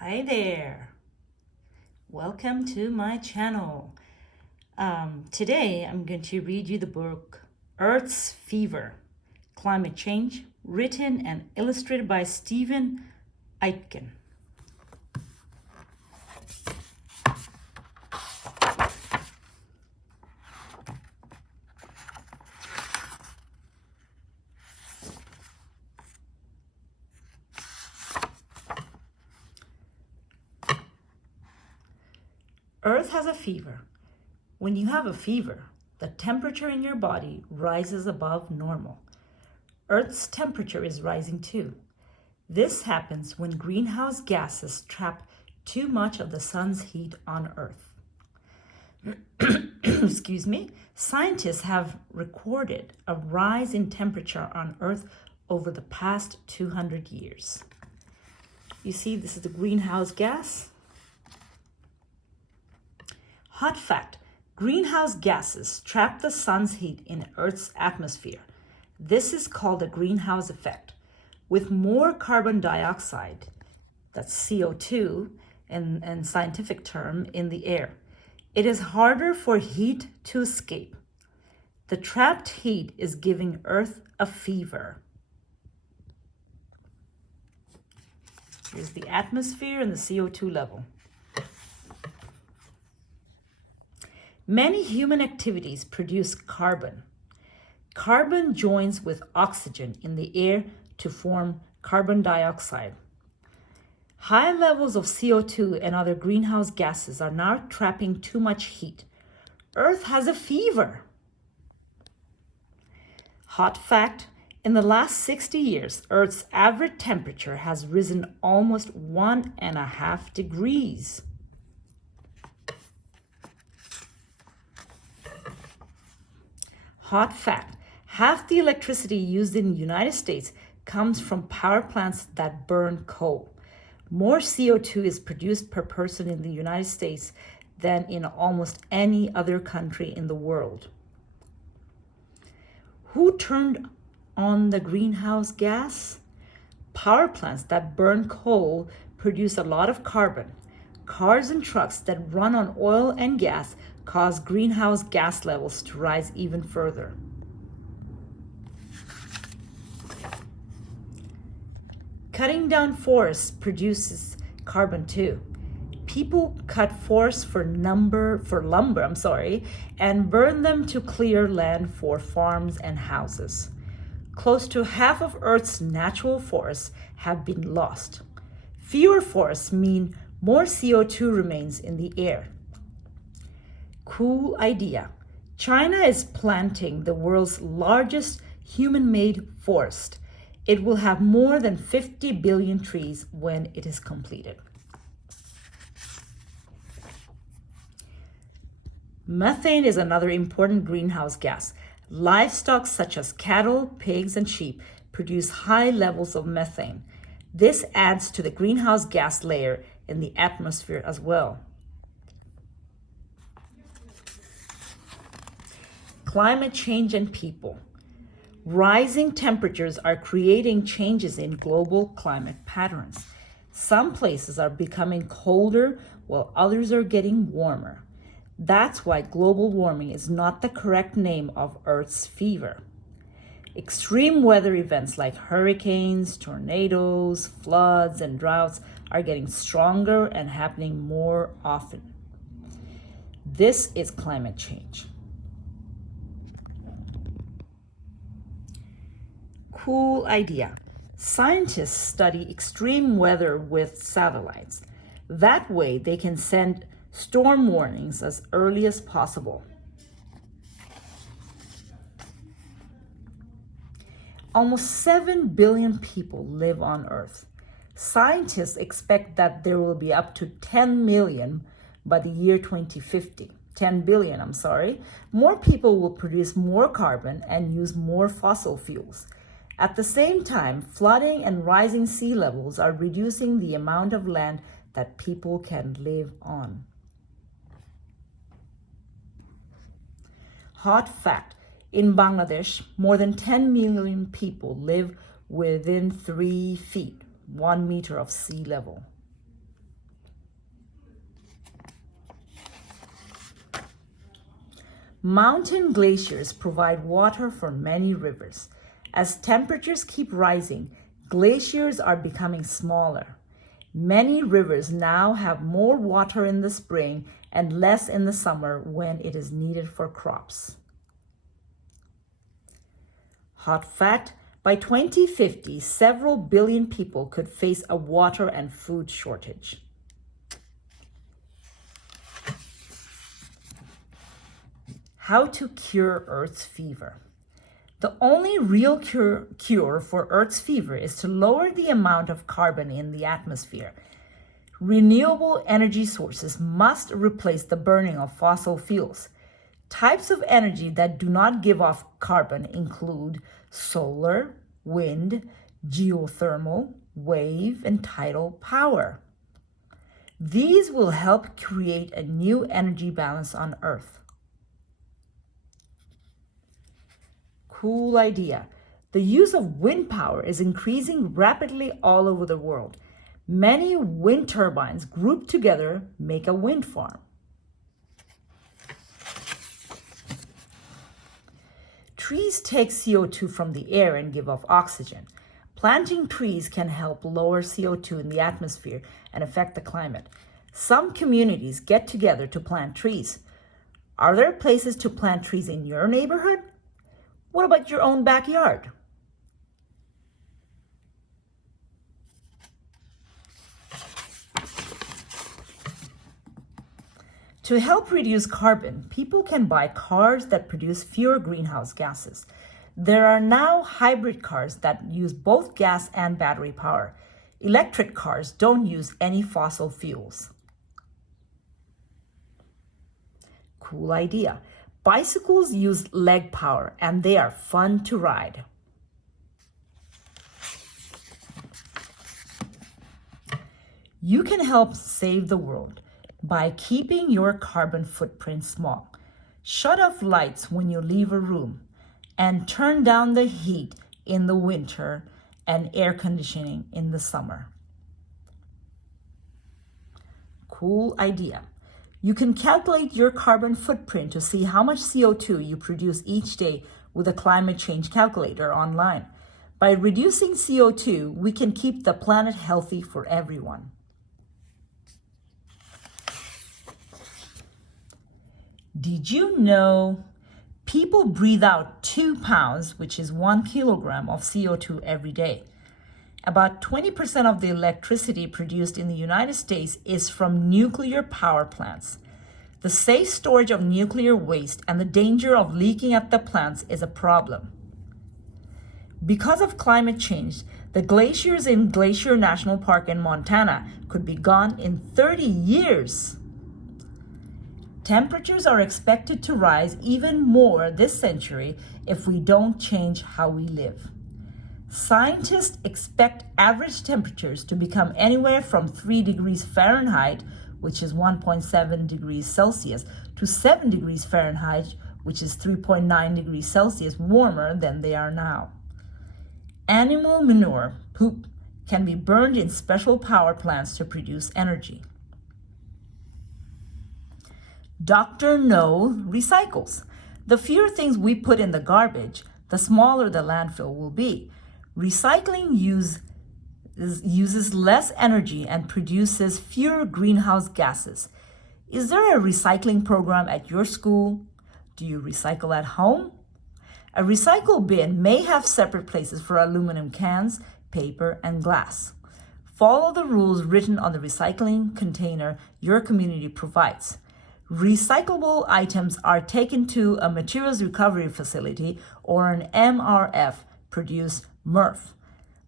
Hi there. Welcome to my channel. Today I'm going to read you the book Earth's Fever, Climate Change, written and illustrated by Stephen Aitken. Earth has a fever. When you have a fever, the temperature in your body rises above normal. Earth's temperature is rising too. This happens when greenhouse gases trap too much of the sun's heat on Earth. Excuse me. Scientists have recorded a rise in temperature on Earth over the past 200 years. You see, this is the greenhouse gas. Hot fact, greenhouse gases trap the sun's heat in Earth's atmosphere. This is called a greenhouse effect. With more carbon dioxide, that's CO2 in scientific term, in the air, it is harder for heat to escape. The trapped heat is giving Earth a fever. Here's the atmosphere and the CO2 level. Many human activities produce carbon. Carbon joins with oxygen in the air to form carbon dioxide. High levels of CO2 and other greenhouse gases are now trapping too much heat. Earth has a fever. Hot fact, in the last 60 years, Earth's average temperature has risen almost 1.5 degrees. Hot fact, half the electricity used in the United States comes from power plants that burn coal. More CO2 is produced per person in the United States than in almost any other country in the world. Who turned on the greenhouse gas? Power plants that burn coal produce a lot of carbon. Cars and trucks that run on oil and gas cause greenhouse gas levels to rise even further. Cutting down forests produces carbon too. People cut forests for lumber, and burn them to clear land for farms and houses. Close to half of Earth's natural forests have been lost. Fewer forests mean more CO2 remains in the air. Cool idea. China is planting the world's largest human-made forest. It will have more than 50 billion trees when it is completed. Methane is another important greenhouse gas. Livestock such as cattle, pigs, and sheep produce high levels of methane. This adds to the greenhouse gas layer in the atmosphere as well. Climate change and people. Rising temperatures are creating changes in global climate patterns. Some places are becoming colder while others are getting warmer. That's why global warming is not the correct name of Earth's fever. Extreme weather events like hurricanes, tornadoes, floods, and droughts are getting stronger and happening more often. This is climate change. Cool idea. Scientists study extreme weather with satellites. That way they can send storm warnings as early as possible. Almost 7 billion people live on Earth. Scientists expect that there will be up to 10 million by the year 2050. 10 billion, More people will produce more carbon and use more fossil fuels. At the same time, flooding and rising sea levels are reducing the amount of land that people can live on. Hot fact, in Bangladesh, more than 10 million people live within 3 feet, 1 meter of sea level. Mountain glaciers provide water for many rivers. As temperatures keep rising, glaciers are becoming smaller. Many rivers now have more water in the spring and less in the summer when it is needed for crops. Hot fact, by 2050, several billion people could face a water and food shortage. How to cure Earth's fever. The only real cure for Earth's fever is to lower the amount of carbon in the atmosphere. Renewable energy sources must replace the burning of fossil fuels. Types of energy that do not give off carbon include solar, wind, geothermal, wave, and tidal power. These will help create a new energy balance on Earth. Cool idea. The use of wind power is increasing rapidly all over the world. Many wind turbines grouped together make a wind farm. Trees take CO2 from the air and give off oxygen. Planting trees can help lower CO2 in the atmosphere and affect the climate. Some communities get together to plant trees. Are there places to plant trees in your neighborhood? What about your own backyard? To help reduce carbon, people can buy cars that produce fewer greenhouse gases. There are now hybrid cars that use both gas and battery power. Electric cars don't use any fossil fuels. Cool idea. Bicycles use leg power and they are fun to ride. You can help save the world by keeping your carbon footprint small. Shut off lights when you leave a room and turn down the heat in the winter and air conditioning in the summer. Cool idea. You can calculate your carbon footprint to see how much CO2 you produce each day with a climate change calculator online. By reducing CO2, we can keep the planet healthy for everyone. Did you know people breathe out 2 pounds, which is 1 kilogram of CO2 every day? About 20% of the electricity produced in the United States is from nuclear power plants. The safe storage of nuclear waste and the danger of leaking at the plants is a problem. Because of climate change, the glaciers in Glacier National Park in Montana could be gone in 30 years. Temperatures are expected to rise even more this century if we don't change how we live. Scientists expect average temperatures to become anywhere from 3 degrees Fahrenheit, which is 1.7 degrees Celsius, to 7 degrees Fahrenheit, which is 3.9 degrees Celsius warmer than they are now. Animal manure, poop, can be burned in special power plants to produce energy. Dr. No recycles. The fewer things we put in the garbage, the smaller the landfill will be. Recycling uses less energy and produces fewer greenhouse gases. Is there a recycling program at your school? Do you recycle at home? A recycle bin may have separate places for aluminum cans, paper, and glass. Follow the rules written on the recycling container your community provides. Recyclable items are taken to a materials recovery facility or an MRF, produce MRF.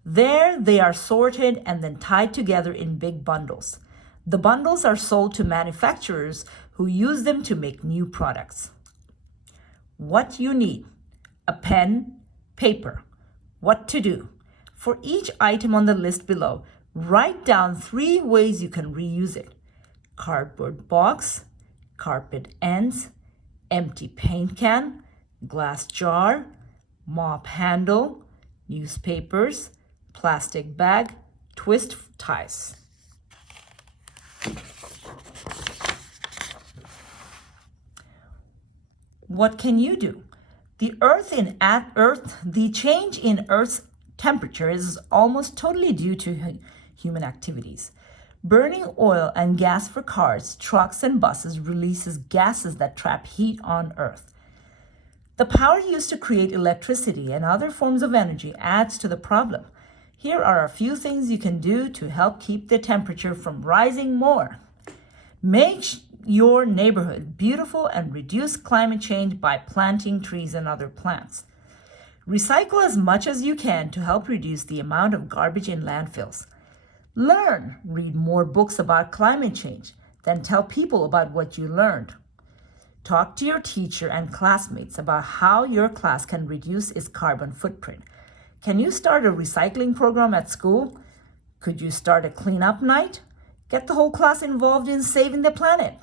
There they are sorted and then tied together in big bundles. The bundles are sold to manufacturers who use them to make new products. What you need: a pen, paper. What to do? For each item on the list below, write down 3 ways you can reuse it: cardboard box, carpet ends, empty paint can, glass jar, mop handle, newspapers, plastic bag, twist ties. What can you do? The change in Earth's temperature is almost totally due to human activities. Burning oil and gas for cars, trucks, and buses releases gases that trap heat on Earth. The power used to create electricity and other forms of energy adds to the problem. Here are a few things you can do to help keep the temperature from rising more. Make your neighborhood beautiful and reduce climate change by planting trees and other plants. Recycle as much as you can to help reduce the amount of garbage in landfills. Read more books about climate change, then tell people about what you learned. Talk to your teacher and classmates about how your class can reduce its carbon footprint. Can you start a recycling program at school? Could you start a cleanup night? Get the whole class involved in saving the planet.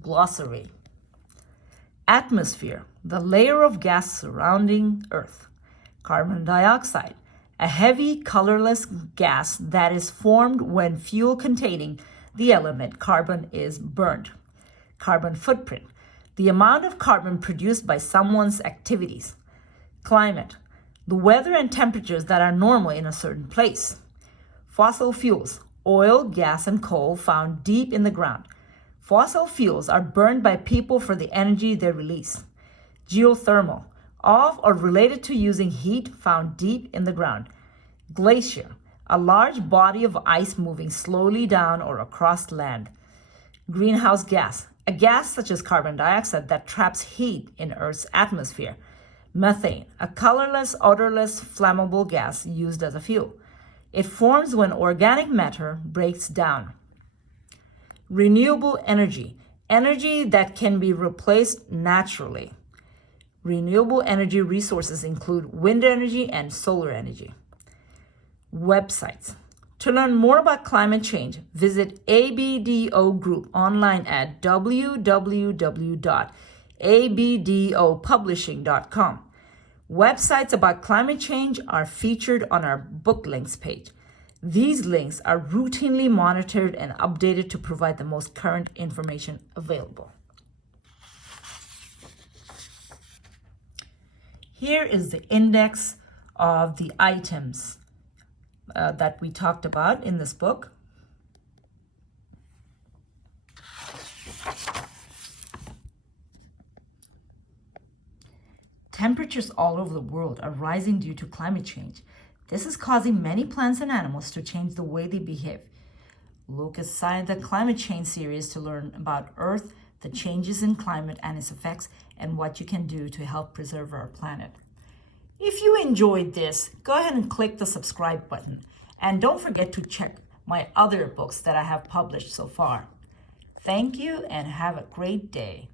Glossary. Atmosphere, the layer of gas surrounding Earth. Carbon dioxide, a heavy, colorless gas that is formed when fuel containing the element carbon is burned. Carbon footprint, the amount of carbon produced by someone's activities. Climate, the weather and temperatures that are normal in a certain place. Fossil fuels, oil, gas, and coal found deep in the ground. Fossil fuels are burned by people for the energy they release. Geothermal, of or related to using heat found deep in the ground. Glacier, a large body of ice moving slowly down or across land. Greenhouse gas, a gas such as carbon dioxide that traps heat in Earth's atmosphere. Methane, a colorless, odorless, flammable gas used as a fuel. It forms when organic matter breaks down. Renewable energy, energy that can be replaced naturally. Renewable energy resources include wind energy and solar energy. Websites. To learn more about climate change, visit ABDO Group online at www.abdopublishing.com. Websites about climate change are featured on our book links page. These links are routinely monitored and updated to provide the most current information available. Here is the index of the items that we talked about in this book. Temperatures all over the world are rising due to climate change. This is causing many plants and animals to change the way they behave. Look inside the climate change series to learn about Earth, the changes in climate and its effects, and what you can do to help preserve our planet. If you enjoyed this, go ahead and click the subscribe button. And don't forget to check my other books that I have published so far. Thank you and have a great day.